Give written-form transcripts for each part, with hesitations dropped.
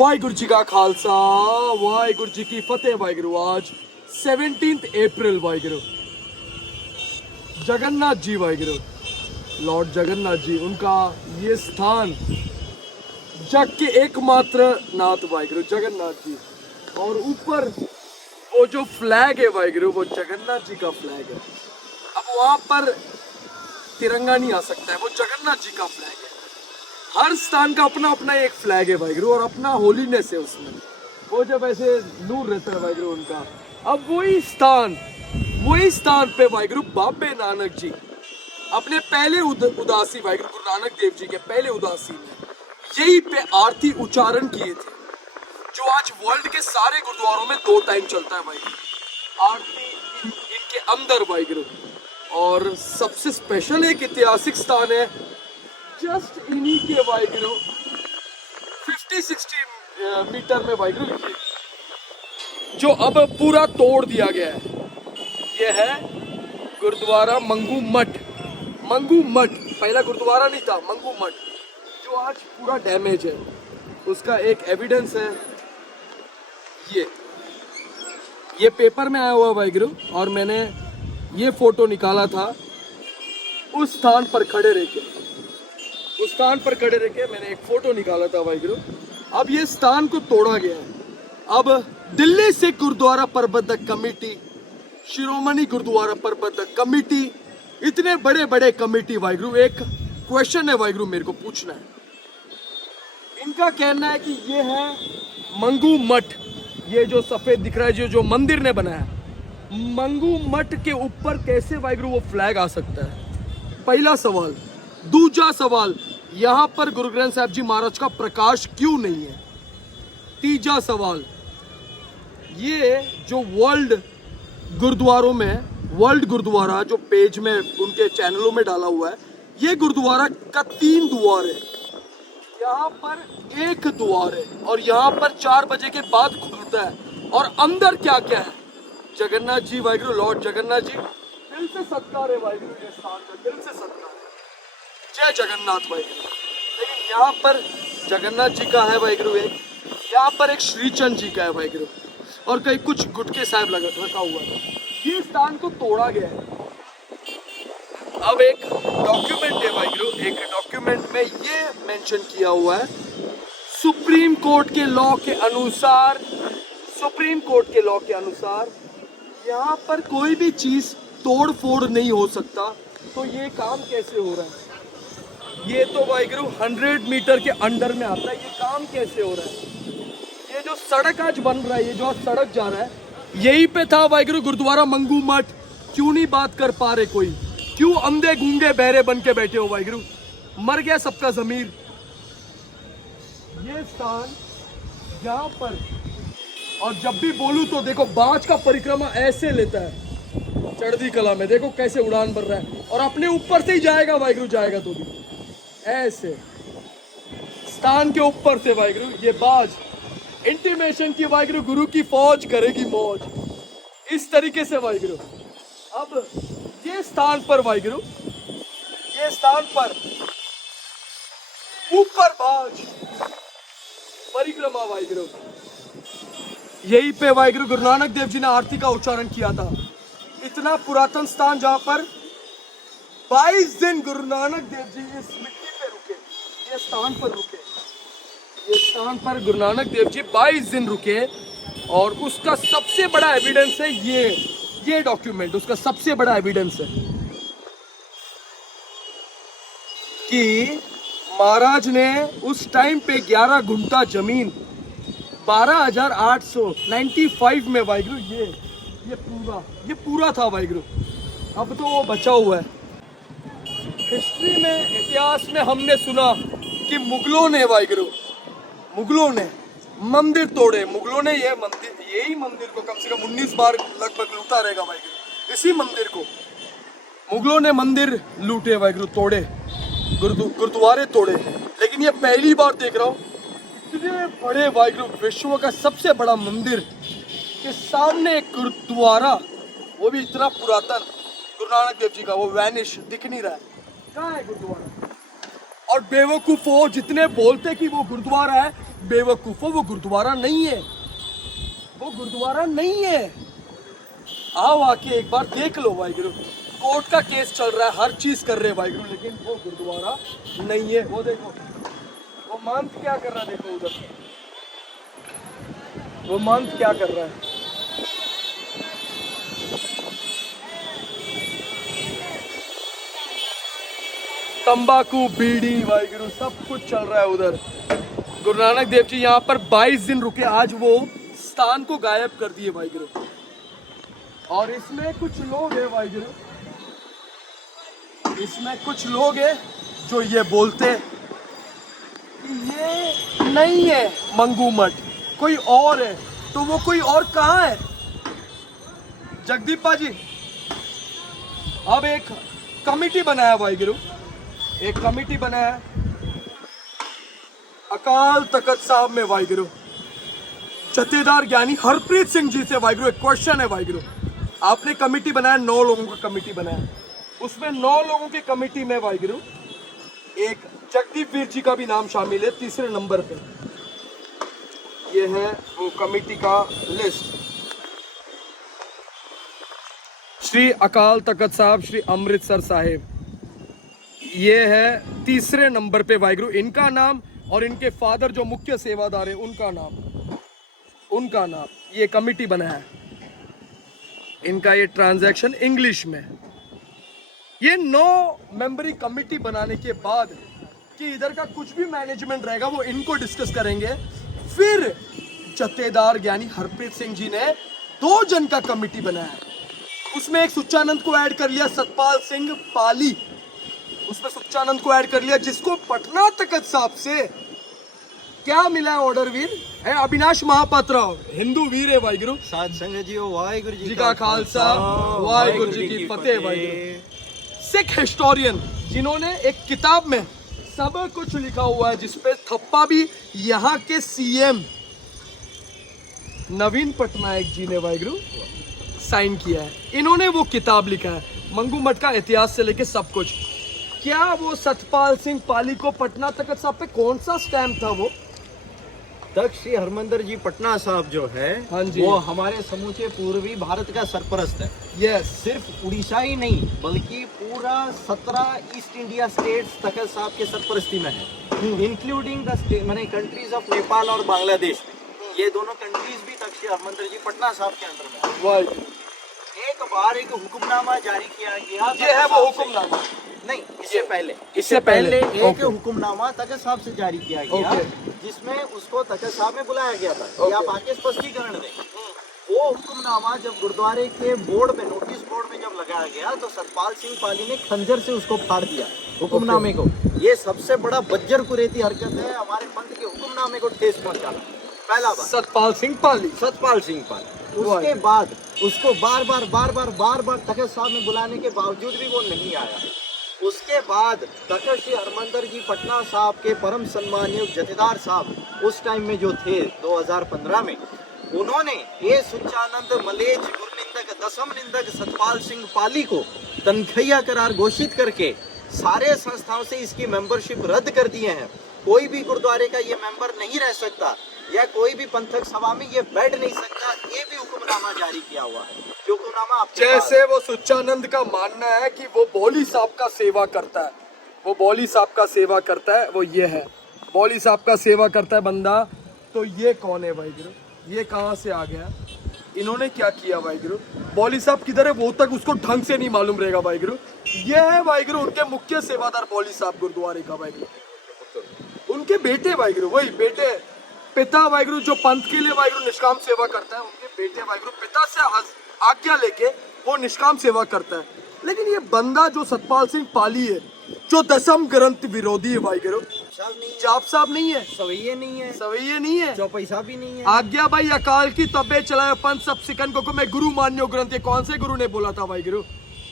वाहिगुरु जी का खालसा वाहिगुरु जी की फतेह। वाहिगुरु आज 17 अप्रैल वाहिगुरु जगन्नाथ जी वाहिगुरु लॉर्ड जगन्नाथ जी, उनका ये स्थान जग के एकमात्र नाथ वाहिगुरु जगन्नाथ जी। और ऊपर वो जो फ्लैग है वाहिगुरु, वो जगन्नाथ जी का फ्लैग है। अब वहां पर तिरंगा नहीं आ सकता है, वो जगन्नाथ जी का फ्लैग है। हर स्थान का अपना अपना एक फ्लैग है वाहिगुरु, और अपना होलीनेस है उसमें। वो जब ऐसे नूर रहता है वाहिगुरु उनका। अब वही स्थान पे वाहिगुरु बाबे नानक जी अपने पहले उदासी वाहिगुरु गुरु नानक देव जी के पहले उदासी में यही पे आरती उच्चारण किए थे, जो आज वर्ल्ड के सारे गुरुद्वारों में 2 टाइम चलता है वाहिगुरु आरती इनके अंदर वाहिगुरु। और सबसे स्पेशल एक ऐतिहासिक स्थान है जस्ट इन्हीं के वाहिगुरु 50-60 मीटर में वाहिगुरु, जो अब पूरा तोड़ दिया गया है। यह है गुरुद्वारा मंगू मठ। पहला गुरुद्वारा नहीं था, मंगू मठ, जो आज पूरा डैमेज है। उसका एक एविडेंस है ये पेपर में आया हुआ वाहिगुरु, और मैंने ये फोटो निकाला था उस स्थान पर खड़े रह के मैंने एक फोटो निकाला था वाहिगुरु। अब ये स्थान को तोड़ा गया है। अब दिल्ली सिख गुरुद्वारा प्रबंधक कमेटी, शिरोमणि गुरुद्वारा प्रबंधक कमेटी, इतने बड़े बड़े कमेटी वाहिगुरु, एक क्वेश्चन है वाहिगुरु मेरे को पूछना है। इनका कहना है कि ये है मंगू मठ, ये जो सफेद दिख रहा है जो मंदिर ने बनाया, मंगू मठ के ऊपर कैसे वाहिगुरु वो फ्लैग आ सकता है? पहला सवाल। दूसरा सवाल, यहाँ पर गुरु ग्रंथ साहिब जी महाराज का प्रकाश क्यों नहीं है? तीसरा सवाल, ये जो वर्ल्ड गुरुद्वारा जो पेज में उनके चैनलों में डाला हुआ है, ये गुरुद्वारा का 3 द्वार है। यहाँ पर एक द्वार है और यहाँ पर 4 बजे के बाद खुलता है। और अंदर क्या क्या है? जगन्नाथ जी वाहिगुरु, लॉर्ड जगन्नाथ जी, दिल से सत्कार है वाहिगुरु, ये स्थान का दिल से सत्कार है। जय जगन्नाथ वाहिगुरु। लेकिन यहाँ पर जगन्नाथ जी का है वाहिगुरु एक, यहाँ पर एक श्रीचंद जी का है वाहिगुरु, और कहीं कुछ गुटके साहब रखा हुआ था। ये स्थान को तोड़ा गया है। अब एक डॉक्यूमेंट है वाहिगुरु, एक डॉक्यूमेंट में ये मेंशन किया हुआ है, सुप्रीम कोर्ट के लॉ के अनुसार यहाँ पर कोई भी चीज तोड़ फोड़ नहीं हो सकता। तो ये काम कैसे हो रहा है? ये तो वाहिगुरु 100 मीटर के अंडर में आता है। ये काम कैसे हो रहा है? ये जो सड़क आज बन रहा है, ये जो आज सड़क जा रहा है, यही पे था वाहिगुरु गुरुद्वारा मंगू मठ। क्यों नहीं बात कर पा रहे कोई? क्यों अंधे गूंगे बहरे बन के बैठे हो वाहिगुरु? मर गया सबका जमीर। ये स्थान यहाँ पर, और जब भी बोलूं तो देखो बाज का परिक्रमा ऐसे लेता है चढ़ती कला में, देखो कैसे उड़ान भर रहा है, और अपने ऊपर से ही जाएगा वाहिगुरु, जाएगा तो भी ऐसे स्थान के ऊपर से वाहिगुरु ये बाज इंटीमेशन की वाहिगुरु, गुरु की फौज करेगी मौज, इस तरीके से वाहिगुरु। अब ये स्थान पर वाहिगुरु, ये स्थान पर ऊपर बाज परिक्रमा वाहिगुरु, यही पे वाहिगुरु गुरु नानक देव जी ने आरती का उच्चारण किया था। इतना पुरातन स्थान जहां पर 22 दिन गुरु नानक देव जी इस मिट्टी पे रुके, ये स्थान पर रुके, ये स्थान पर गुरु नानक देव जी 22 दिन रुके। और उसका सबसे बड़ा एविडेंस है ये डॉक्यूमेंट, उसका सबसे बड़ा एविडेंस है कि महाराज ने उस टाइम पे 11 गुंठा जमीन 12,895 में वाहिगुरु ये पूरा था वाहिगुरु। अब तो वो बचा हुआ है। हिस्ट्री में, इतिहास में हमने सुना कि मुगलों ने मंदिर तोड़े। मुगलों ने यही मंदिर को कम से कम 19 बार लगभग लूटा रहेगा वाहिगुरु। इसी मंदिर को मुगलों ने मंदिर लूटे वाहिगुरु, तोड़े, गुरुद्वारे तोड़े। लेकिन ये पहली बार देख रहा हूँ इतने बड़े वाहिगुरु, विश्व का सबसे बड़ा मंदिर के सामने एक गुरुद्वारा, वो भी इतना पुरातन, गुरु नानक देव जी का, वो वैनिश, दिख नहीं रहा है। कहाँ है गुरुद्वारा? और बेवकूफ हो जितने बोलते कि वो गुरुद्वारा है, बेवकूफो, वो गुरुद्वारा नहीं है, वो गुरुद्वारा नहीं है। आओ आके एक बार देख लो वाहिगुरु, कोर्ट का केस चल रहा है, हर चीज कर रहे हैं वाहिगुरु, लेकिन वो गुरुद्वारा नहीं है। वो देखो, वो मंथ क्या कर रहा है, देखो उधर वो मंथ क्या कर रहा है। तंबाकू, बीड़ी वाहिगुरु सब कुछ चल रहा है उधर। गुरु नानक देव जी यहाँ पर 22 दिन रुके, आज वो स्थान को गायब कर दिए वाहिगुरु। और इसमें कुछ लोग हैं वाहिगुरु, इसमें कुछ लोग हैं जो ये बोलते कि ये नहीं है मंगू मठ, कोई और है। तो वो कोई और कहाँ है जगदीप पाजी? अब एक कमिटी बनाया वाहिगुरु, एक कमिटी बनाया अकाल तखत साहब में वाहिगुरु, जथेदार ज्ञानी हरप्रीत सिंह जी से वाहिगुरु एक क्वेश्चन है वाहिगुरु। आपने कमिटी बनाया, 9 लोगों का कमिटी बनाया, उसमें 9 लोगों की कमिटी में वाहिगुरु एक जगदीप वीर जी का भी नाम शामिल है, तीसरे नंबर पे। ये है वो कमिटी का लिस्ट। श्री अकाल तखत साहब, श्री अमृतसर साहिब, ये है तीसरे नंबर पे वाहिगुरु। इनका नाम और इनके फादर जो मुख्य सेवादार है उनका नाम, ये कमिटी बनाया है। इनका ये ट्रांजैक्शन इंग्लिश में। ये 9 मेंबरी कमिटी बनाने के बाद कि इधर का कुछ भी मैनेजमेंट रहेगा वो इनको डिस्कस करेंगे। फिर जथेदार ज्ञानी हरप्रीत सिंह जी ने 2 जन का कमिटी बनाया, उसमें एक सुच्चानंद को ऐड कर लिया, सतपाल सिंह पाली, उसमें सुच्चानंद को ऐड कर लिया, जिसको पटना तखत साहब से क्या मिला है ऑर्डर वीर है, अविनाश महापात्र हिंदू वीर है वाहिगुरु। साध संगत जी, वाहिगुरु जी का खालसा, वाहिगुरु जी की फतेह वाहिगुरु। सिख हिस्टोरियन जिन्होंने एक किताब में सब कुछ लिखा हुआ है, जिसपे थप्पा भी यहाँ के सीएम नवीन पटनायक जी ने वाहिगुरु साइन किया है। इन्होंने वो किताब लिखा है, मंगू मठ का इतिहास से लेके सब कुछ। क्या वो सतपाल सिंह पाली को पटना तखत साहब पे कौन सा स्टैम्प था? वो तख्त श्री हरमंदिर जी पटना साहब जो है, हाँ जी, वो हमारे समूचे पूर्वी भारत का सरपरस्त है। यस, सिर्फ उड़ीसा ही नहीं बल्कि पूरा 17 ईस्ट इंडिया स्टेट्स तखत साहब के सरपरस्ती में है, इंक्लूडिंग द माने कंट्रीज ऑफ नेपाल और बांग्लादेश। ये दोनों कंट्रीज भी तख्त श्री हरमंदिर जी पटना साहब के अंदर में है। एक बार एक हुक्मनामा जारी किया गया, ये है वो हुक्मनामा नहीं, इससे पहले एक हुक्मनामा तखत साहब से जारी किया गया, जिसमें उसको तखत साहब में बुलाया गया था कि आप आके स्पष्टीकरण दें। वो हुक्मनामा जब गुरुद्वारे के बोर्ड में, नोटिस बोर्ड में जब लगाया गया, तो सतपाल सिंह पाली ने खंजर से उसको फाड़ दिया हुक्मनामे को। ये सबसे बड़ा बज्जर कुरेती हरकत है, हमारे पंथ के हुक्मनामे को ठेस पहुंचाना। पहला बार सतपाल सिंह पाली। उसके बाद उसको बार बार तखत साहब में बुलाने के बावजूद भी वो नहीं आया। उसके बाद तखत श्री हरमंदिर जी पटना साहब के परम सम्मानीय जथेदार साहब उस टाइम में जो थे 2015 में, उन्होंने ये सुच्चानंद मलेज गुरुनिंदक दसम निंदक सतपाल सिंह पाली को तनखैया करार घोषित करके सारे संस्थाओं से इसकी मेंबरशिप रद्द कर दिए हैं। कोई भी गुरुद्वारे का ये मेंबर नहीं रह सकता या कोई भी पंथक सभा में ये बैठ नहीं सकता। ये भी हुक्मनामा जारी किया हुआ है। जो हुक्मनामा जैसे वो सुच्चानंद का मानना है कि वो बौली साहब का सेवा करता है, वो बौली साहब का सेवा करता है, वो ये है बौली साहब का सेवा करता है बंदा। तो ये कौन है वाहिगुरु? ये कहाँ से आ गया? इन्होंने क्या किया वाहिगुरु? बौली साहब किधर है वो तक उसको ढंग से नहीं मालूम रहेगा वाहिगुरु। ये है वाहिगुरु उनके मुख्य सेवादार बौली साहब गुरुद्वारे का वाहिगुरु, उनके बेटे वाहिगुरु, वही बेटे पिता वाहिगुरु जो पंथ के लिए वाहिगुरु निष्काम सेवा करता है, उनके बेटे वाहिगुरु पिता से आज्ञा लेके वो निष्काम सेवा करता है। लेकिन ये बंदा जो सतपाल सिंह पाली है, जो दसम ग्रंथ विरोधी है वाहिगुरु, जाप साहब नहीं है, सवैये नहीं है, चौपैसा भी नहीं है। आज्ञा भाई अकाल की तबे चलाए पंथ सब सिकन को मैं गुरु मान्यो ग्रंथ। ये कौन से गुरु ने बोला था वाहिगुरु?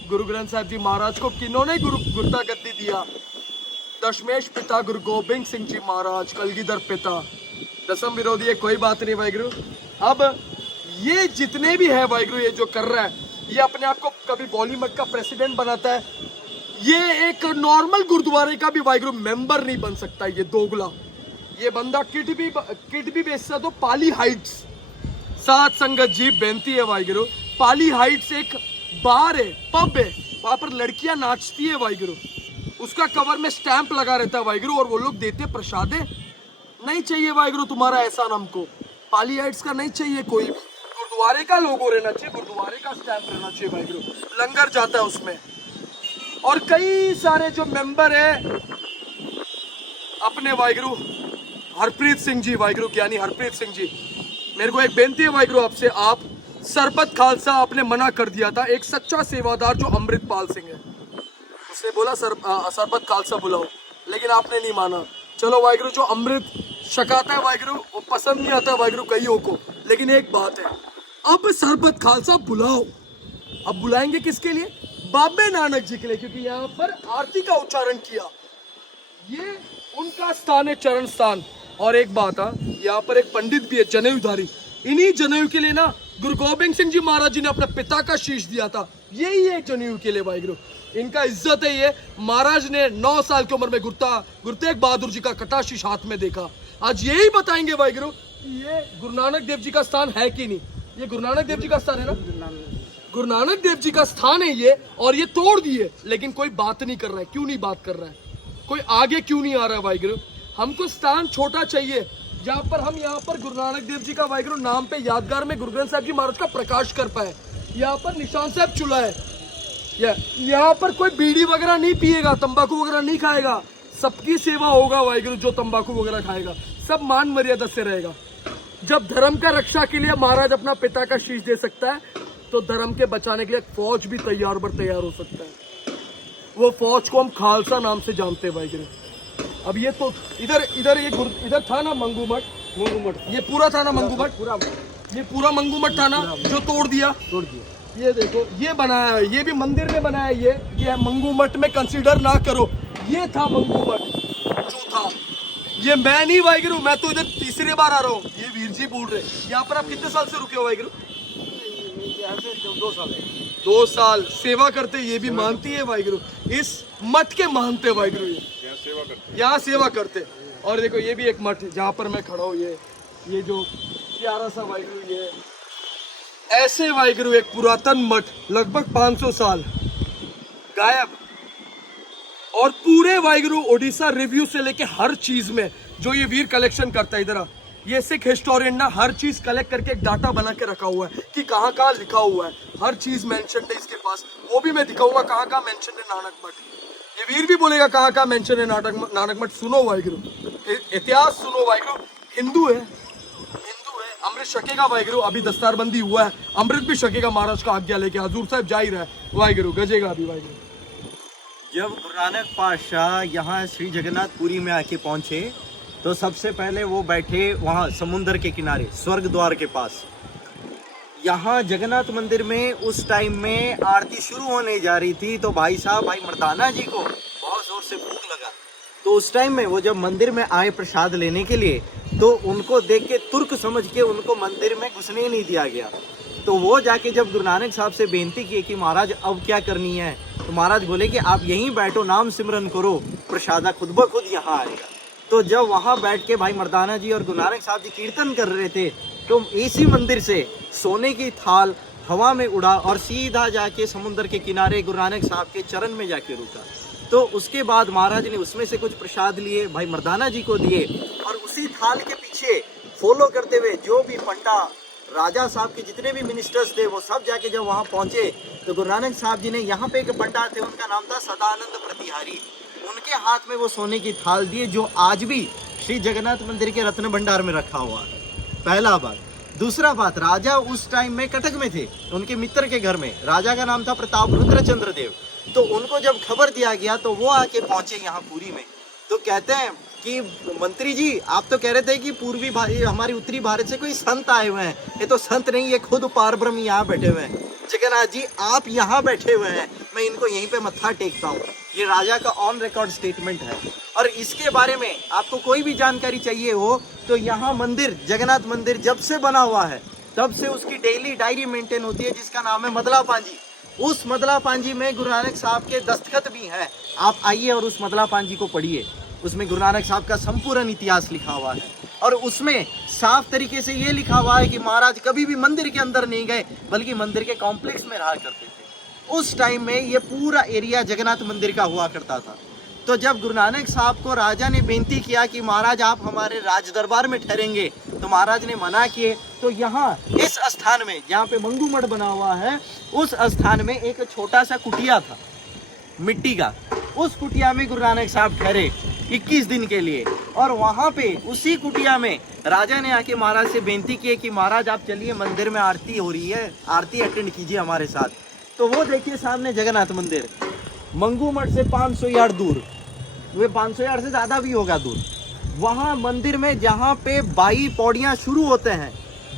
गुरु ग्रंथ साहब जी महाराज को किन्होंने गुरुता गद्दी दिया? दशमेश पिता गुरु गोबिंद सिंह जी महाराज, कलगीधर पिता, दसम विरोधी है। कोई बात नहीं वाहिगुरु। अब ये जितने भी है वाहिगुरु, ये जो कर रहा है, ये अपने आप को कभी बौली मठ का प्रेसिडेंट बनाता है, ये एक नॉर्मल गुरुद्वारे का भी वाहिगुरु मेंबर नहीं बन सकता। ये दोगला, ये बंदा किट भी बेचता तो पाली हाइट्स सात संगत जी बेनती है वाहिगुरु। पाली हाइट्स एक बार है, पब है, वहां पर लड़कियां नाचती है वाहिगुरु। उसका कवर में स्टैंप लगा रहता है वाहिगुरु, और वो लोग देते प्रसादे। नहीं चाहिए वाहिगुरु तुम्हारा एहसान हमको, पाली हाइट्स का नहीं चाहिए कोई भी। गुरुद्वारे का लोगो रहना चाहिए, गुरुद्वारे का स्टैंप रहना चाहिए वाहिगुरु। लंगर जाता है उसमें। और कई सारे जो मेंबर है अपने वाहिगुरु हरप्रीत सिंह जी, वाहिगुरु ज्ञानी हरप्रीत सिंह जी, मेरे को एक बेनती है वाहिगुरु आपसे, आप सरबत खालसा आपने मना कर दिया था। एक सच्चा सेवादार जो अमृतपाल सिंह है, उसने बोला सरबत खालसा बुलाओ, लेकिन आपने नहीं माना। चलो वाहिगुरु, जो अमृत शकाता है वाहिगुरु वो पसंद नहीं आता वाहिगुरु कईयों को, लेकिन एक बात है, अब सरबत खालसा बुलाओ। अब बुलाएंगे किसके लिए? बाबे नानक जी के लिए, क्योंकि यहाँ पर आरती का उच्चारण किया, ये उनका स्थान है, चरण स्थान। और एक बात है, यहाँ पर एक पंडित भी है जनेऊधारी, इन्हीं जनेऊ के लिए ना गुरु गोबिंद सिंह जी महाराज जी ने अपने पिता का शीश दिया था, यही है जनेऊ के लिए वाहिगुरु। इनका इज्जत है ये। महाराज ने 9 साल की उम्र में गुरु तेग बहादुर जी का कटा शीश हाथ में देखा। आज यही बताएंगे वाहिगुरु कि ये गुरु नानक देव जी का स्थान है कि नहीं। ये गुरु नानक देव जी का स्थान है ना, गुरु नानक देव जी का स्थान है ये, और ये तोड़ दिए, लेकिन कोई बात नहीं कर रहा है। क्यों नहीं बात कर रहा है? कोई आगे क्यों नहीं आ रहा है वाहिगुरु? हमको स्थान छोटा चाहिए जहाँ पर हम यहाँ पर गुरु नानक देव जी का वाहिगुरु नाम पे यादगार में गुरु ग्रंथ साहब जी महाराज का प्रकाश कर पाए। यहाँ पर निशान साहब चूल्हा है, यहाँ पर कोई बीड़ी वगैरह नहीं पिएगा, तंबाकू वगैरह नहीं खाएगा, सबकी सेवा होगा वाहिगुरु। जो तंबाकू वगैरह खाएगा सब मान मर्यादा से रहेगा। जब धर्म का रक्षा के लिए महाराज अपना पिता का शीश दे सकता है, तो धर्म के बचाने के लिए फौज भी तैयार हो सकता है। वो फौज को हम खालसा नाम से जानते हैं वाहिगुरु। अब ये तो इधर था ना मंगू मठ, ये पूरा था ना मंगू मठ, ये पूरा मंगू मठ था ना, जो तोड़ दिया। ये देखो, ये बनाया है, ये भी मंदिर में बनाया है। ये मंगू मठ में कंसीडर ना करो, ये था मंगू मठ जो था। ये मैं नहीं वाहिगुरु, मैं तो इधर तीसरी बार आ रहा हूँ। ये वीर जी बोल रहे, यहाँ पर आप कितने साल से रुके हो वाहिगुरु? 2 साल है। 2 साल सेवा करते, ये भी मानती है वाहिगुरु, इस मठ के मानते वाहिगुरु, यहाँ सेवा करते। और देखो, ये भी एक मठ जहाँ पर मैं खड़ा हूँ, ये जो प्यारा सा वाहिगुरु, ये ऐसे वाहिगुरु एक पुरातन मठ, लगभग 500 साल गायब। और पूरे वाहिगुरु ओडिशा रिव्यू से लेके हर चीज में जो ये वीर कलेक्शन करता है, इधर ये सिख हिस्टोरियन ना हर चीज कलेक्ट करके एक डाटा बना के रखा हुआ है कि कहाँ कहाँ लिखा हुआ है, हर चीज मेंशन है इसके पास। वो भी मैं दिखाऊंगा कहाँ कहाँ मेंशन है नानक मठ। ये वीर भी बोलेगा कहाँ कहाँ मेंशन है नानक मठ। सुनो वाहिगुरु, इतिहास सुनो वाहिगुरु। हिंदू है, अमृत छकेगा वाहिगुरु। अभी दस्तारबंदी हुआ है, अमृत भी छकेगा महाराज का आज्ञा लेके। हजूर साहब जा ही रहा है वाहिगुरु, गजेगा अभी वाहिगुरु। जब गुरु नानक पातशाह यहाँ श्री जगन्नाथपुरी में आके पहुंचे, तो सबसे पहले वो बैठे वहाँ समुंदर के किनारे स्वर्ग द्वार के पास। यहाँ जगन्नाथ मंदिर में उस टाइम में आरती शुरू होने जा रही थी, तो भाई मर्दाना जी को बहुत जोर से भूख लगा। तो उस टाइम में वो जब मंदिर में आए प्रसाद लेने के लिए, तो उनको देख के तुर्क समझ के उनको मंदिर में घुसने नहीं दिया गया। तो वो जाके जब गुरु नानक साहब से बेनती की कि महाराज अब क्या करनी है, तो महाराज बोले कि आप यहीं बैठो, नाम सिमरन करो, प्रसादा खुद ब खुद यहाँ आएगा। तो जब वहाँ बैठ के भाई मर्दाना जी और गुरु नानक साहब जी कीर्तन कर रहे थे, तो इसी मंदिर से सोने की थाल हवा में उड़ा और सीधा जाके समुद्र के किनारे गुरु नानक साहब के चरण में जाके रुका। तो उसके बाद महाराज ने उसमें से कुछ प्रसाद लिए, भाई मर्दाना जी को दिए, और उसी थाल के पीछे फॉलो करते हुए जो भी पंडा राजा साहब के जितने भी मिनिस्टर्स थे, वो सब जाके जब वहाँ पहुँचे, तो गुरु नानक साहब जी ने यहाँ पे एक पंडा थे, उनका नाम था सदानंद प्रतिहारी, उनके हाथ में वो सोने की थाल दिए, जो आज भी श्री जगन्नाथ मंदिर के रत्न भंडार में रखा हुआ है। पहला बात। दूसरा बात, राजा उस टाइम में कटक में थे, उनके मित्र के घर में। राजा का नाम था प्रताप रुद्र चंद्र देव। तो उनको जब खबर दिया गया, तो वो आके पहुंचे यहाँ पुरी में। तो कहते हैं कि मंत्री जी, आप तो कह रहे थे कि पूर्वी हमारी उत्तरी भारत से कोई संत आए हुए हैं। ये तो संत नहीं, ये खुद पारब्रह्म यहाँ बैठे हुए हैं। जगन्नाथ जी आप यहाँ बैठे हुए हैं, मैं इनको यहीं पे मत्था टेकता हूँ। ये राजा का ऑन रिकॉर्ड स्टेटमेंट है। और इसके बारे में आपको कोई भी जानकारी चाहिए हो, तो यहाँ मंदिर, जगन्नाथ मंदिर जब से बना हुआ है, तब से उसकी डेली डायरी मेंटेन होती है, जिसका नाम है मदला पांजी। उस मदला पांजी में गुरु नानक साहब के दस्तखत भी हैं। आप आइए और उस मदला पांजी को पढ़िए। उसमें गुरु नानक साहब का संपूर्ण इतिहास लिखा हुआ है और उसमें साफ तरीके से ये लिखा हुआ है कि महाराज कभी भी मंदिर के अंदर नहीं गए बल्कि मंदिर के कॉम्प्लेक्स में रहा करते थे। उस टाइम में ये पूरा एरिया जगन्नाथ मंदिर का हुआ करता था। तो जब गुरु नानक साहब को राजा ने बेनती किया कि महाराज आप हमारे राज दरबार में ठहरेंगे, तो महाराज ने मना किए। तो यहाँ इस स्थान में जहाँ पे मंगू मठ बना हुआ है, उस स्थान में एक छोटा सा कुटिया था मिट्टी का। उस कुटिया में गुरु नानक साहब ठहरे 21 दिन के लिए और वहाँ पे उसी कुटिया में राजा ने आके महाराज से बेनती की कि महाराज आप चलिए, मंदिर में आरती हो रही है, आरती अटेंड कीजिए हमारे साथ। तो वो देखिए सामने जगन्नाथ मंदिर, मंगू मठ से 500 यार्ड दूर, वे 500 यार्ड से ज़्यादा भी होगा दूर, वहाँ मंदिर में जहाँ पे 22 पौड़ियाँ शुरू होते हैं,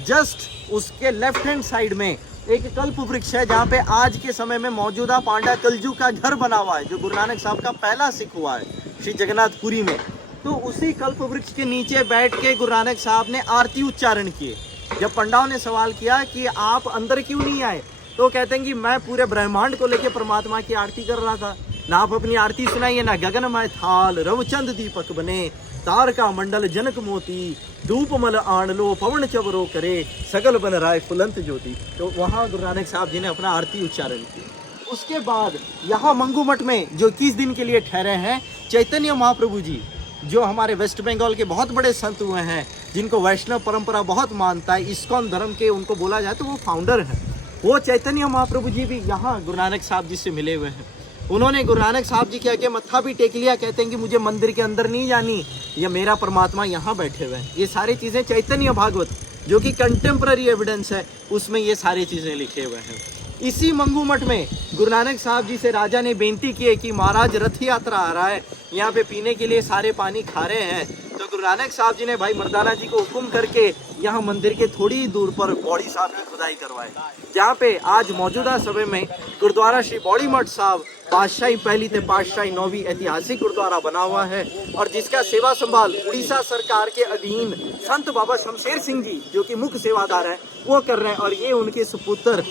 जस्ट उसके लेफ्ट हैंड साइड में एक कल्प वृक्ष है जहाँ पे आज के समय में मौजूदा पांडा कलजू का घर बना हुआ है, जो गुरु नानक साहब का पहला सिख हुआ है श्री जगन्नाथपुरी में। तो उसी कल्प वृक्ष के नीचे बैठ के गुरु नानक साहब ने आरती उच्चारण किए। जब पंडाओं ने सवाल किया कि आप अंदर क्यों नहीं आए, तो कहते हैं कि मैं पूरे ब्रह्मांड को लेकर परमात्मा की आरती कर रहा था, ना आप अपनी आरती सुनाइए, ना गगनमय थाल रवचंद दीपक बने, तारका मंडल जनक मोती, धूपमल आण लो पवन चवरो करे, सगल बन राय फुलंत ज्योति। तो वहाँ गुरु नानक साहब जी ने अपना आरती उच्चारण किया। उसके बाद यहाँ मंगू मठ में जो 21 दिन के लिए ठहरे हैं, चैतन्य महाप्रभु जी, जो हमारे वेस्ट बंगाल के बहुत बड़े संत हुए हैं, जिनको वैष्णव परंपरा बहुत मानता है, इस्कॉन धर्म के उनको बोला जाए तो वो फाउंडर है, वो चैतन्य महाप्रभु जी भी यहाँ गुरु नानक साहब जी से मिले हुए हैं। उन्होंने गुरु नानक साहब जी के आगे मत्था भी टेक लिया, कहते हैं कि मुझे मंदिर के अंदर नहीं जानी, या मेरा परमात्मा यहाँ बैठे हुए हैं। ये सारी चीज़ें चैतन्य भागवत जो कि कंटेम्प्ररी एविडेंस है, उसमें ये सारी चीज़ें लिखे हुए हैं। इसी मंगू मठ में गुरु नानक साहब जी से राजा ने बेनती की है कि महाराज रथ यात्रा आ रहा है, यहाँ पे पीने के लिए सारे पानी खा रहे हैं। तो गुरु नानक साहब जी ने भाई मर्दाना जी को हुक्म करके यहाँ मंदिर के थोड़ी ही दूर पर बौड़ी साहब ने खुदाई करवाई, जहाँ पे आज मौजूदा समय में गुरुद्वारा श्री बौड़ी मठ साहब पातशाही पहली ते पातशाही 9वीं ऐतिहासिक गुरुद्वारा बना हुआ है, और जिसका सेवा संभाल उड़ीसा सरकार के अधीन संत बाबा शमशेर सिंह जी, जो कि मुख्य सेवादार हैं, वो कर रहे हैं। और ये उनके सुपुत्र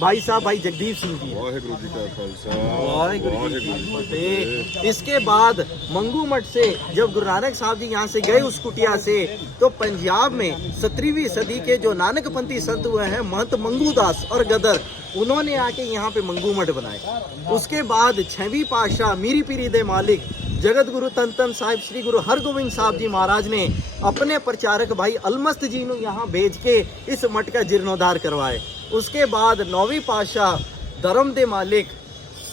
भाई साहब भाई जगदीप सिंह जी। वाहेगुरु जी का खालसा, वाहेगुरु जी की फतेह। इसके बाद मंगू मठ से जब गुरु नानक साहब जी यहाँ से गए उस कुटिया से, तो पंजाब में 17वीं सदी के जो नानकपंथी संत हुए हैं महंत मंगू दास और गदर, उन्होंने आके यहाँ पे मंगू मठ बनाए। उसके बाद 6वीं पातशाह मीरी पीरी दे मालिक जगत गुरु तन तन साहिब श्री गुरु हरगोविंद साहब जी महाराज ने अपने प्रचारक भाई अलमस्त जी को यहाँ भेज के इस मठ का जीर्णोद्धार करवाए। उसके बाद 9वीं पातशाह धर्म दे मालिक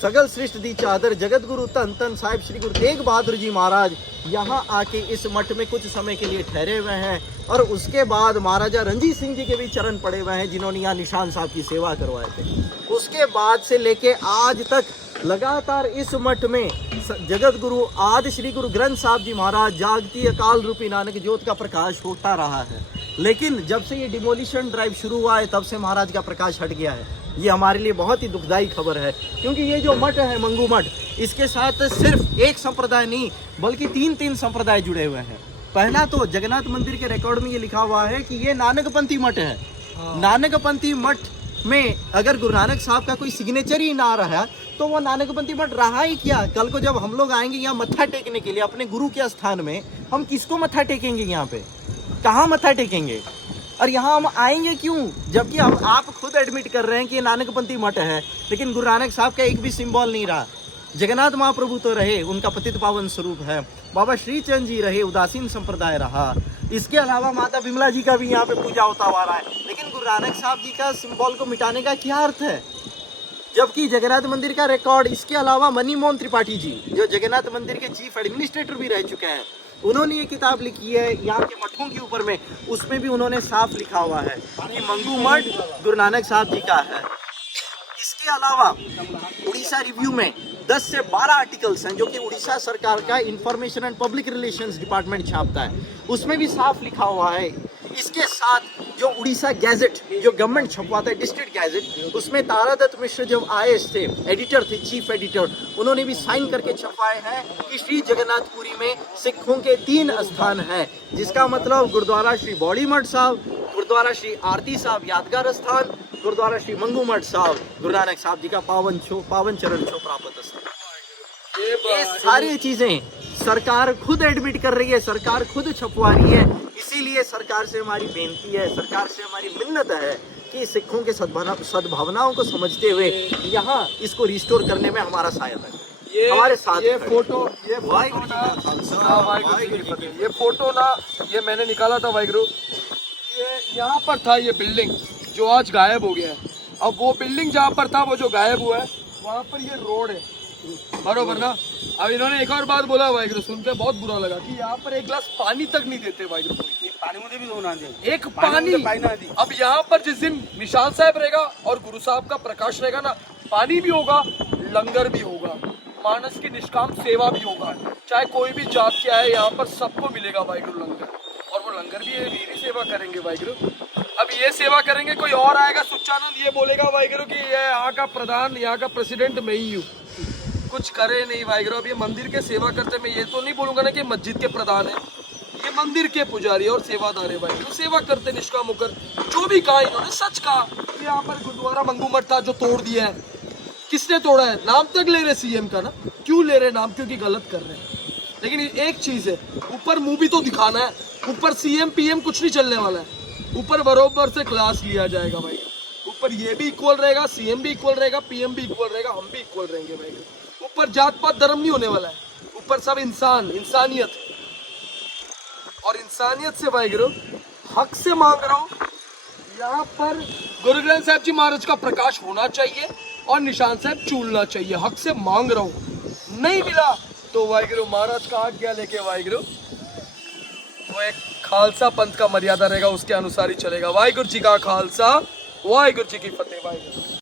सगल श्रेष्ठ दी चादर जगत गुरु तन तन साहिब श्री गुरु तेग बहादुर जी महाराज यहाँ आके इस मठ में कुछ समय के लिए ठहरे हुए हैं। और उसके बाद महाराजा रणजीत सिंह जी के भी चरण पड़े हुए हैं, जिन्होंने यहाँ निशान साहब की सेवा करवाए थे। उसके बाद से लेके आज तक लगातार इस मठ में जगत गुरु आदि श्री गुरु ग्रंथ साहब जी महाराज जागती अकाल रूपी नानक ज्योत का प्रकाश होता रहा है। लेकिन जब से ये डिमोलिशन ड्राइव शुरू हुआ है, तब से महाराज का प्रकाश हट गया है। ये हमारे लिए बहुत ही दुखदायी खबर है, क्योंकि ये जो मठ है मंगू मठ, इसके साथ सिर्फ एक संप्रदाय नहीं बल्कि 3 संप्रदाय जुड़े हुए हैं। पहला तो जगन्नाथ मंदिर के रिकॉर्ड में ये लिखा हुआ है कि ये नानकपंथी मठ है। नानकपंथी मठ में अगर गुरु नानक साहब का कोई सिग्नेचर ही ना रहा तो वो नानकपंथी मठ रहा ही क्या। कल को जब हम लोग आएंगे यहाँ मत्था टेकने के लिए अपने गुरु के स्थान में, हम किसको मत्था टेकेंगे? यहाँ पे कहाँ मत्था टेकेंगे? और यहाँ हम आएंगे क्यों, जबकि हम आप खुद एडमिट कर रहे हैं कि ये नानकपंथी मठ है, लेकिन गुरु नानक साहब का एक भी सिंबल नहीं रहा। जगन्नाथ महाप्रभु तो रहे, उनका पतित पावन स्वरूप है, बाबा श्रीचंद जी रहे, उदासीन संप्रदाय रहा, इसके अलावा माता विमला जी का भी यहाँ पे पूजा होता हुआ रहा है, लेकिन गुरु नानक साहब जी का सिंबल को मिटाने का क्या अर्थ है? जबकि जगन्नाथ मंदिर का रिकॉर्ड, इसके अलावा मनी मोहन त्रिपाठी जी जो जगन्नाथ मंदिर के चीफ एडमिनिस्ट्रेटर भी रह चुके हैं, उन्होंने ये किताब लिखी है यहाँ के मठों के ऊपर में, उसमें भी उन्होंने साफ लिखा हुआ है कि मंगू मठ गुरु नानक साहब जी का है। इसके अलावा उड़ीसा रिव्यू में 10 से 12 आर्टिकल्स हैं जो कि उड़ीसा सरकार का information and public relations department छापता है, उसमें भी साफ लिखा हुआ है। इसके साथ जो उड़ीसा गैजेट जो गवर्नमेंट छपवाता है, डिस्ट्रिक्ट गैजेट, उसमें तारादत्त मिश्र जब आईएएस थे, एडिटर थे, चीफ एडिटर, उन्होंने भी साइन करके छपवाए हैं कि श्री जगन्नाथपुरी में सिखों के 3 स्थान हैं, जिसका मतलब गुरुद्वारा श्री बौड़ी मठ साहब, गुरुद्वारा श्री आरती साहब यादगार स्थान, गुरुद्वारा श्री मंगू मठ साहब गुरु नानक साहब जी का पावन चरण छो प्राप्त स्थान। ये सारी चीजें सरकार खुद एडमिट कर रही है, सरकार खुद छपवा रही है। इसीलिए सरकार से हमारी बेनती है, सरकार से हमारी मिन्नत है कि सिखों के सद्भावनाओं को समझते हुए यहाँ इसको रिस्टोर करने में हमारा सहायता करें, हमारे साथ ये खड़े। फोटो ये वाहिगुरू फोटो जी ना का खालसा, वाहिगुरू जी की वाहिगुरू जी फतेह। की ये फोटो ना ये मैंने निकाला था वाहिगुरू, ये यहाँ पर था ये बिल्डिंग जो आज गायब हो गया है। अब वो बिल्डिंग जहाँ पर था वो जो गायब हुआ है वहाँ पर ये रोड है, बरोबर ना। अब इन्होंने एक और बात बोला वाहिगुरू, सुन के बहुत बुरा लगा कि यहाँ पर एक गिलास पानी तक नहीं देते वाहिगुरू कोई। पानी मुझे भी दोना दे एक पानी। अब यहाँ पर जिस दिन निशान साहब रहेगा और गुरु साहब का प्रकाश रहेगा ना, पानी भी होगा, लंगर भी होगा, मानस की निष्काम सेवा भी होगा। चाहे कोई भी जात के आए यहाँ पर सबको मिलेगा वाहिगुरु लंगर, और वो लंगर भी ये मेरी सेवा करेंगे वाहिगुरु। अब ये सेवा करेंगे, कोई और आएगा सुच्चानंद ये बोलेगा वाहिगुरु कि ये यहाँ का प्रधान, यहाँ का प्रेसिडेंट मैं ही हूँ, कुछ करे नहीं वाहिगुरु। अब ये मंदिर के सेवा करते, मैं ये तो नहीं बोलूंगा ना कि मस्जिद के प्रधान है, ये मंदिर के पुजारी और सेवादार है वाहिगुरु, सेवा करते निष्काम होकर। जो भी कहा इन्होंने सच कहा कि यहाँ पर गुरुद्वारा मंगू मठ था जो तोड़ दिया है, किसने तोड़ा है? नाम तक ले रहे सीएम का ना, क्यों ले रहे नाम? क्योंकि गलत कर रहे हैं। लेकिन एक चीज है, ऊपर मुंह भी तो दिखाना है, ऊपर सीएम पीएम कुछ नहीं चलने वाला है, ऊपर बरोबर से क्लास लिया जाएगा भाई। ऊपर ये भी इक्वल रहेगा, सीएम भी इक्वल रहेगा, पीएम भी इक्वल रहेगा, हम भी इक्वल रहेंगे भाई। ऊपर जात पात धर्म नहीं होने वाला है, ऊपर सब इंसान, इंसानियत। और इंसानियत से वाहिगुरु हक से मांग रहा हूँ, यहाँ पर गुरु ग्रंथ साहिब जी महाराज का प्रकाश होना चाहिए और निशान साहब चूलना चाहिए। हक से मांग रहा हूँ, नहीं मिला तो वाहिगुरु महाराज का आज्ञा लेके वाहिगुरु वो एक खालसा पंथ का मर्यादा रहेगा, उसके अनुसार ही चलेगा। वाहिगुरु जी का खालसा, वाहिगुरु जी की फतेह। वाहिगुरु।